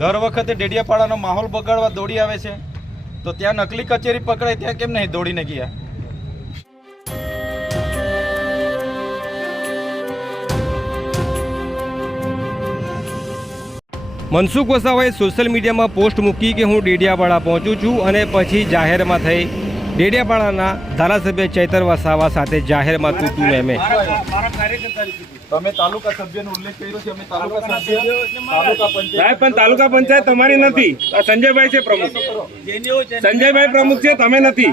દર વખતે ડેડિયાપાડાનો માહોલ બગાડવા દોડી આવે છે. તો ત્યાં નકલી કચેરી પકડાય ત્યાં કેમ નહીં દોડીને ગયા? મનસુખ વસાવાએ સોશિયલ મીડિયામાં પોસ્ટ મૂકી કે હું ડેડિયાપાડા પહોંચું છું અને પછી જાહેરમાં થઈ. ડેડિયાપાડાના ધારાસભ્ય ચૈતર વસાવા સાથે જાહેરમાં તું તું મેં મેં. તમે તાલુકા સભ્યનો ઉલ્લેખ કર્યો છે અમે તાલુકા સભ્ય તાલુકા પંચાયત સાહેબ પણ તાલુકા પંચાયત તમારી નથી. સંજયભાઈ છે પ્રમુખ. સંજયભાઈ પ્રમુખ છે તમે નથી.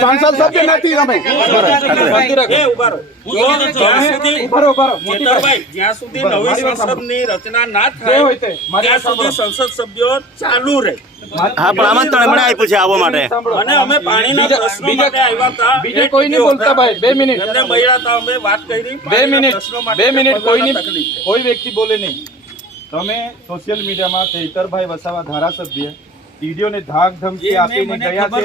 સંસદ સભ્ય નથી જ્યાં સુધી નવી રચના ના થાય ત્યાં સુધી સંસદ સભ્યો ચાલુ રહે હા પણ આમંત્રણ એમણે આપ્યું છે આવવા માટે. અને અમે પાણીના પ્રશ્નો માટે આવ્યા હતા. બીજે કોઈ નહીં બોલતા ભાઈ બે મિનિટ. એમને મળ્યા હતા અમે વાત કરી. બે મિનિટ બે મિનિટ કોઈ ભગવાનના કોઈ વ્યક્તિ બોલે નહીં. તમે સોશિયલ મીડિયામાં ચૈતરભાઈ વસાવા ધારાસભ્ય ટીડીઓને ધાક ધમકી આપીને ગયા છે.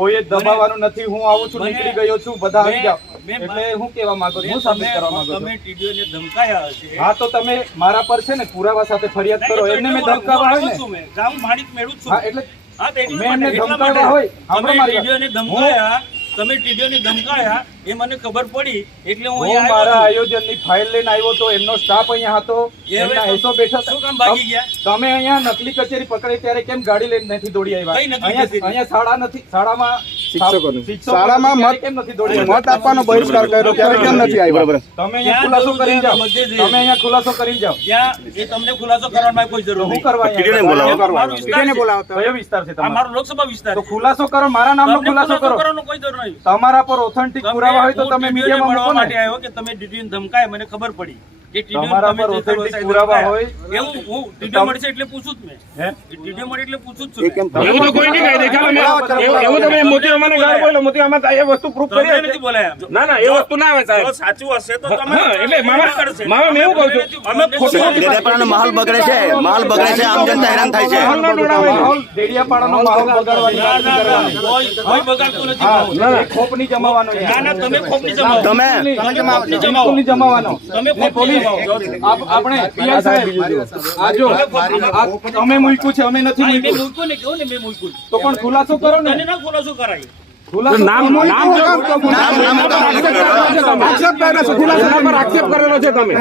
કોઈએ દબાવવાનું નથી હું આવું છું નીકળી ગયો છું બધા આવી જાઓ એટલે હું કહેવા માંગુ છું હું સાબિત કરવા માંગુ છું. તમે ટીડીઓને ધમકાયા હશે. હા તો તમે મારા પર છે ને પુરાવા સાથે ફરિયાદ કરો. એમને મેં ધમકાવા હોય ને. ગામ માણિક મેળવું છું. હા એટલે મેં એમને માટે, ધમકાવ્યા હોય. તમે. ટીડીઓને ધમકાયા તમે ટીડીઓને ધમકાયા એ મને ખબર પડી એટલે હું મારા આયોજનની ફાઇલ લઈને આવ્યો તો એમનો સ્ટાફ અહીંયા હતો એમના હેસો બેઠા શું કામ ભાગી ગયા? તમે અહીંયા નકલી કચેરી પકડી ત્યારે કેમ ગાડી લઈને નથી દોડી આવ્યા? અહીંયા અહીંયા શાળા નથી શાળામાં શિક્ષકોની. શાળામાં મત- કેમ નથી દોડી મત આપવાનો બહિષ્કાર કર્યો ત્યારે કેમ નથી આવ્યા? તમે અહીંયા ખુલાસો કરી જાઓ. તમે અહીંયા ખુલાસો કરીને જાઓ. ત્યાં એ તમને ખુલાસો કરવાની કોઈ જરૂર નહીં. કરવા બોલાવો. વિસ્તાર છે. કયો વિસ્તાર છે તમારો? મારો લોકસભા વિસ્તાર તો ખુલાસો કરો મારા નામનો ખુલાસો કરો. કોઈ જરૂર નહીં. તમારા પર ઓથેન્ટિક પુરાવા હોય તો તમે મીડિયામાં મૂકો માટે આવ્યો કે તમે ટીડીઓને ધમકાય મને ખબર પડી. કે તમારા પર જે પુરાવા હોય. એવું હું ટીડીઓ મળશે એટલે પૂછું જ મેં. હે? ટીડીઓ મળે એટલે પૂછું જ છું એવું તો કોઈ નહીં કહી દે એવું- એવું તમે મોતી અમને ગાળ બોલો મોતી આમાં એ વસ્તુ પ્રૂફ કરી નથી બોલાયા ના ના એ વસ્તુ ના આવે સાહેબ. સાચું હશે તો તમે એટલે મામા- મામા મેં એવું કહું છું. અમે ખોટું માહોલ બગડે છે માહોલ બગડે છે આમ જનતા હેરાન થાય છે. માહોલ માહોલ બગાડવાની. કોઈ બગાડતું નથી ના ના તમે ખોપની જમાવો. તમે તમે જમાવો. નહીં જમાવાનો તમે ખોપની આપણે પીઆઈ સાહેબ આ તમે મૂક્યું છે અમે નથી મૂક્યું. ને કહું ને મેં મૂક્યું? તો પણ ખુલાસો કરો ને. ના ખુલાસો કરાય. નામ નામ જો- નામ નામ આક્ષેપ કર્યો છે ખુલાસો પર આક્ષેપ કરેલો છે તમે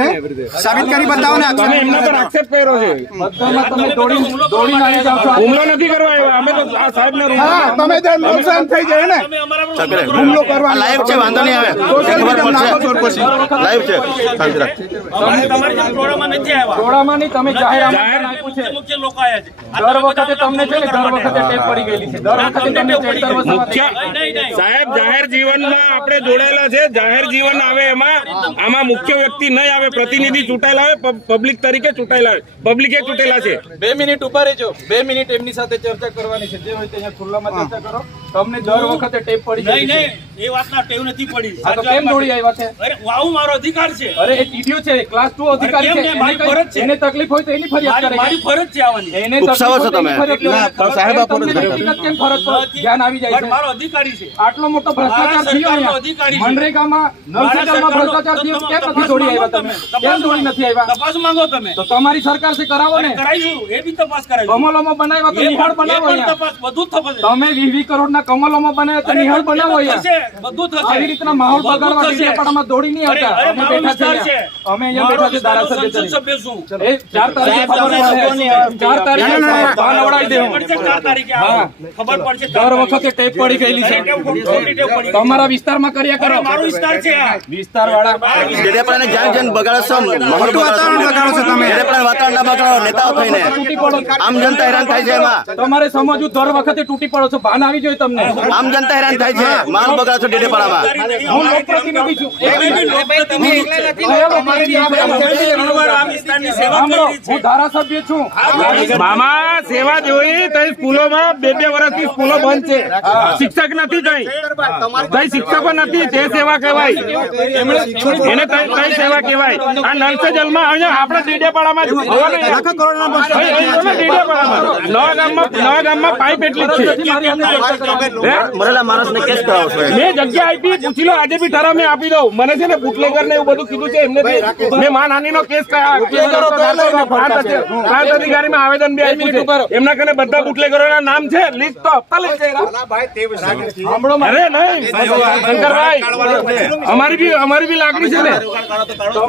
સાબિત કરી બતાવો ને તમે એમના પર આક્ષેપ કર્યો છે બધામાં તમે દોડી દોડીને આવી જાઓ છો હુમલો નથી કરવા આવ્યા અમે તો આ સાહેબને હા તમે જેમ નુકસાન થઈ જાય ને. હુમલો કરવા લાઈવ છે વાંધો નહીં આવે સોશિયલ મીડિયા નાખો છો પછી લાઈવ છે શાંતિ રાખ અમારે તમારી જેમ ટોળામાં નથી આવ્યા ટોળામાં નહીં તમે જાહેર જાહેર છે મુખ્ય મુખ્ય લોકો આવ્યા છે દર વખતે તમને છે ને દર વખતે ટેપ પડી ગયેલી છે દર વખતે તમને ચેતર વસાવા સાહેબ જાહેર જીવનમાં આપણે જોડાયેલા છે. જાહેર જીવન આવે એમાં. આમાં મુખ્ય વ્યક્તિ નહીં આવે પ્રતિનિધિ ચૂંટાયેલા આવે પબ્લિક તરીકે ચૂંટાયેલા આવે પબ્લિકે ચૂંટેલા છે. બે મિનિટ ઊભા રહેજો. બે મિનિટ એમની સાથે ચર્ચા કરવાની છે. જે હોય તે ખુલ્લામાં ચર્ચા કરો. તમને દર વખતે ટેપ પડી નહીં નહીં. એ વાતના ટેવ નથી પડી. આ તો કેમ દોડી આવ્યા છે? અરે વાવ મારો અધિકાર છે. અરે એ ટીડીઓ છે. ક્લાસ 2 અધિકારી છે? મારી ફરજ છે. એને તકલીફ હોય તો એની ફરિયાદ કરે. મારી ફરજ છે આવવાની એને ઉપસાવો છો તકલીફ હોય તો તમે. એની સાહેબ આ ફરજ વ્યક્તિગત કેમ ફરજ પર ધ્યાન આવી જાય છે. મારો અધિકારી છે. આટલો મોટો ભ્રષ્ટાચાર મારા થયો સરકારનો અહીંયા. અધિકારી છે. મનરેગામાં નલ મારા સેટલમાં સરકારનો- ભ્રષ્ટાચાર થયો કેમ નથી દોડી આવ્યા તમે? કેમ દોડી નથી આવ્યા? તપાસ માંગો તમે. તો તમારી સરકારથી કરાવો ને. કરાવીશું એ બી તપાસ કરાવીશું કમલોમાં બનાવ્યા તો નિહાળ બનાવો તપાસ. બધું જ થશે તમે વીસ વીસ કરોડના કમલોમાં બનાવ્યા તો નિહાળ બનાવો બધું થશે. આવી રીતના માહોલ બગાડવા. દોડી નહીં હતા આવતા. અમે બેઠા છે. અમે અહીંયા બેઠા છે ધારાસભ્ય સભ્ય છું એ ચાર તારીખે ચાર તારીખે બહાર નવડાવી દે હું. પડશે ચાર તારીખે ખબર પડશે દર વખતે ટેપ પડી ગયેલી છે ટેવ ખોટી ટેવ પડી ગઈ. તમારા વિસ્તારમાં કર્યા કરો મારો વિસ્તાર છે વિસ્તાર વાળા ડેડિયાપાડાને જાણ જાણ બગાડો છો માહોલ બગાડો છો તમે ડેડિયાપાડાનું વાતાવરણ બગાડો નેતાઓ થઈને આમ જનતા હેરાન થાય છે એમાં તમારે સમજવું દર વખતે તૂટી પડો છો ભાન આવી જોઈએ તમને આમ જનતા હેરાન થાય છે માલ બગાડો છો ડેડીયાપાડામાં હું લોકપ્રતિનિધિ છું હું ધારાસભ્ય છું. મામા સેવા જોઈ તઈ સ્કૂલોમાં બે બે વર્ષથી સ્કૂલો બંધ છે. શિક્ષક નથી તઈ. તઈ શિક્ષકો નથી તે સેવા કહેવાય. એને તઈ સેવા કહેવાય. આ નલ સે જલમાં અહીંયા આપણે ડેડિયાપાડામાં નવા ગામમાં નવા ગામમાં પાઇપ એટલી જ છો. મેં જગ્યા આપી પૂછી લો આજે બી ઠરાવ મેં આપી દઉં. મને છે ને બુટલેગર ને એવું બધું કીધું છે એમને મેં માનહાનિ નો કેસ પ્રાંત અધિકારી માં આવેદન બે આપ્યું છે. એમના કને બધા બુટલેગરો ના નામ છે. લિસ્ટ તો આપતા લઈ જાય અરે નહીં. શંકરભાઈ અમારી બી અમારી બી લાગણી છે ને.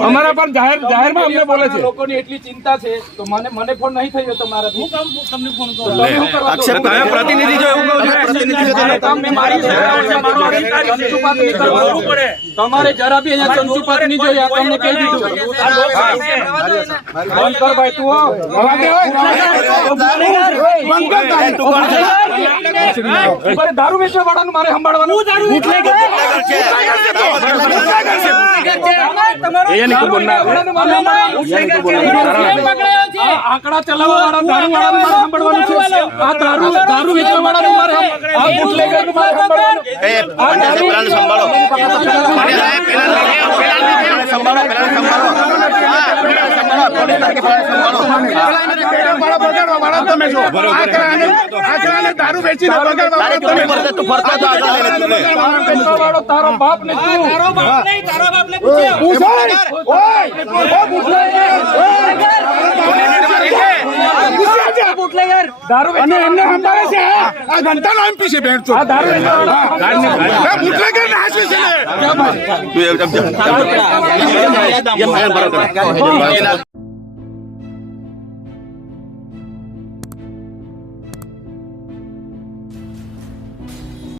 અમારા પણ જાહેર જાહેરમાં અમને બોલે છે. લોકોની એટલી ચિંતા છે તો મને મને ફોન નહીં થયો તમારા હું કામ તમને ફોન કરું. તમે શું કરવા આક્ષેપ કરે પ્રતિનિધિ જો એવું કહો છું, પ્રતિનિધિ જો તમે- કામ મેં મારી સરકાર છે, મારો અધિકાર છે. તમારે જરા બી અહીંયા ચંચુપાત નહીં જોઈએ તમને કહી. બંધ કર ભાઈ તું દારૂ વેચવા વાળાનું મારે સંભાળવાનું આંકડા ચલાવવા વાળા દારૂ વાળાનું મારે સંભાળવાનું છે આ દારૂ દારૂ વેચવા વાળાનું મારે આ બુટલેગરનું મારે સંભાળવાનું એ દારૂ વાળો તારો બાપ ને તું પૂછો ઓય ઓ બુટલેગર દારૂ અને એમને સંભાળે છે આ આ ઘંટાનો એમપી છે બેન આ દારૂ વેચવા વાળા બુટલેગર છે. તું એમ